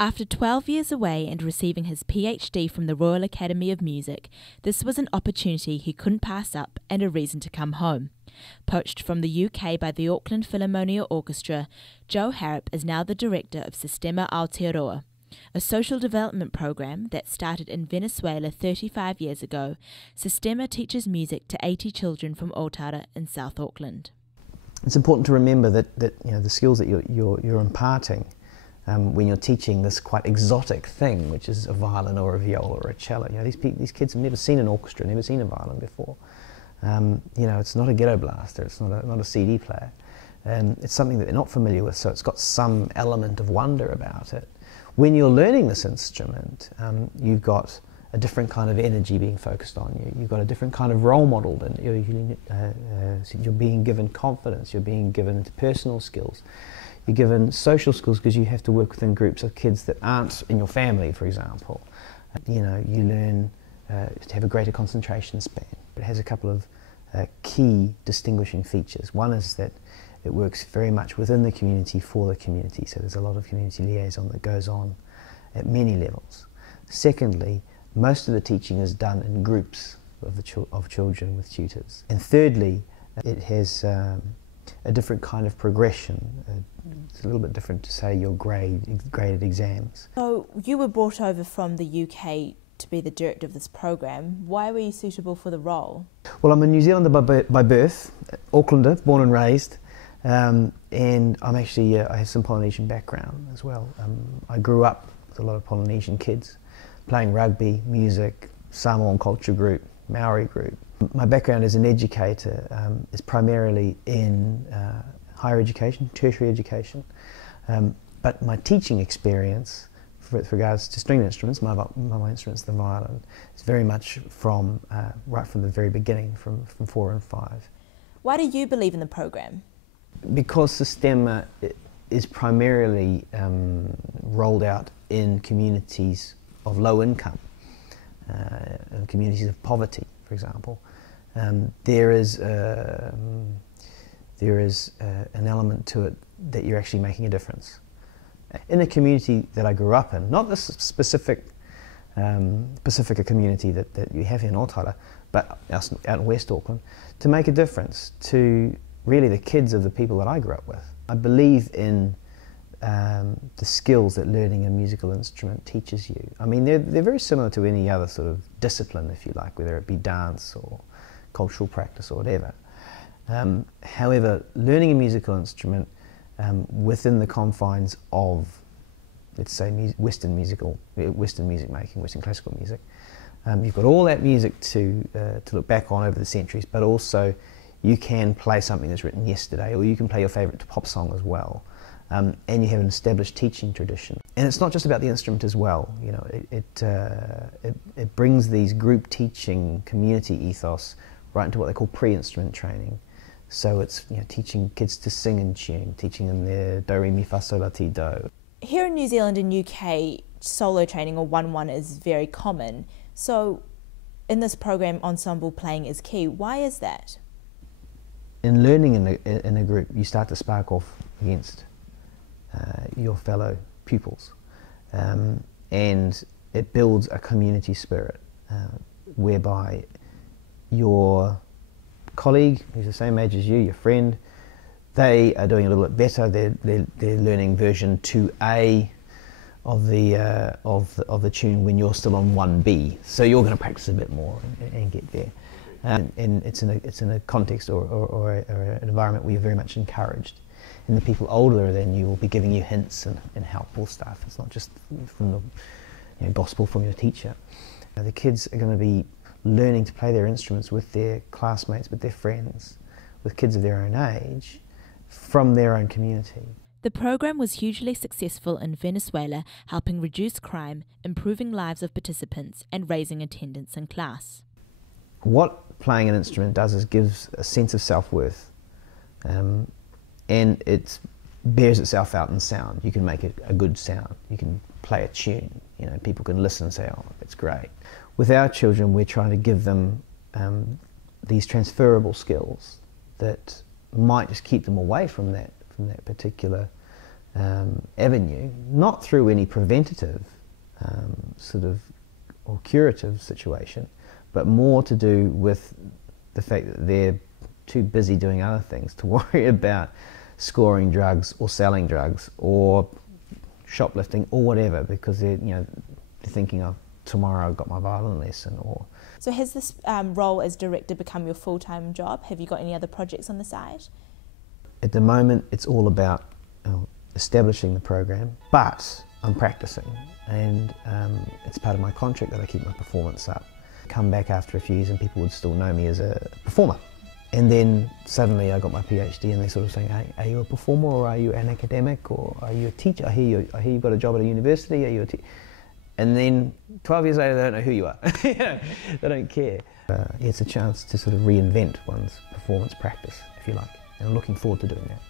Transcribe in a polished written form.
After 12 years away and receiving his PhD from the Royal Academy of Music, this was an opportunity he couldn't pass up and a reason to come home. Poached from the UK by the Auckland Philharmonia Orchestra, Joe Harrop is now the Director of Sistema Aotearoa, a social development program that started in Venezuela 35 years ago. Sistema teaches music to 80 children from Aotearoa in South Auckland. It's important to remember that the skills that you're imparting when you're teaching this quite exotic thing, which is a violin or a viola or a cello. These kids have never seen an orchestra, never seen a violin before. It's not a ghetto blaster, it's not a CD player. It's something that they're not familiar with, so it's got some element of wonder about it. When you're learning this instrument, you've got a different kind of energy being focused on you. You've got a different kind of role model. You're being given confidence, you're being given personal skills. You're given social skills because you have to work within groups of kids that aren't in your family, for example. You learn to have a greater concentration span. It has a couple of key distinguishing features. One is that it works very much within the community for the community, so there's a lot of community liaison that goes on at many levels. Secondly, most of the teaching is done in groups of children with tutors. And thirdly, it has a different kind of progression. It's a little bit different to, say, your graded exams. So you were brought over from the UK to be the director of this program. Why were you suitable for the role? Well, I'm a New Zealander by birth, Aucklander, born and raised, and I'm actually, I have some Polynesian background as well. I grew up with a lot of Polynesian kids, playing rugby, music, Samoan culture group, Maori group. My background as an educator is primarily in higher education, tertiary education, but my teaching experience with regards to stringed instruments, my instrument's the violin, is very much from right from the very beginning, from 4 and 5. Why do you believe in the program? Because Sistema is primarily rolled out in communities of low income, in communities of poverty, for example. There is an element to it that you're actually making a difference. In the community that I grew up in, not this specific Pacifica community that you have here in Aotearoa, but out in West Auckland, to make a difference to really the kids of the people that I grew up with. I believe in the skills that learning a musical instrument teaches you. I mean, they're very similar to any other sort of discipline, if you like, whether it be dance or cultural practice or whatever. However, learning a musical instrument within the confines of, let's say, Western music making, Western classical music, you've got all that music to look back on over the centuries, but also you can play something that's written yesterday, or you can play your favourite pop song as well. And you have an established teaching tradition. And it's not just about the instrument as well. It brings these group teaching community ethos right into what they call pre-instrument training. So it's teaching kids to sing in tune, teaching them their do, re, mi, fa, sol, la, ti, do. Here in New Zealand and UK, solo training or 1-1 is very common. So in this program, ensemble playing is key. Why is that? In learning in a group, you start to spark off against your fellow pupils, and it builds a community spirit whereby your colleague who's the same age as you, your friend, they are doing a little bit better. They're learning version 2A of the tune when you're still on 1B. So you're going to practice a bit more and get there. And it's in a context or an environment where you're very much encouraged. And the people older than you will be giving you hints and helpful stuff. It's not just from the gospel from your teacher. The kids are going to be learning to play their instruments with their classmates, with their friends, with kids of their own age, from their own community. The program was hugely successful in Venezuela, helping reduce crime, improving lives of participants, and raising attendance in class. What playing an instrument does is gives a sense of self-worth. And it bears itself out in sound. You can make a good sound. You can play a tune. People can listen and say, "Oh, that's great." With our children, we're trying to give them these transferable skills that might just keep them away from that particular avenue, not through any preventative sort of or curative situation, but more to do with the fact that they're too busy doing other things to worry about scoring drugs or selling drugs or shoplifting or whatever, because they're thinking of tomorrow I've got my violin lesson. Or so has this role as director become your full-time job? Have you got any other projects on the side? At the moment it's all about establishing the program, but I'm practicing, and it's part of my contract that I keep my performance up. Come back after a few years and people would still know me as a performer. And then suddenly I got my PhD and they're sort of saying, hey, are you a performer or are you an academic or are you a teacher? I hear you've got a job at a university, are you a teacher? And then 12 years later they don't know who you are. They don't care. It's a chance to sort of reinvent one's performance practice, if you like, and I'm looking forward to doing that.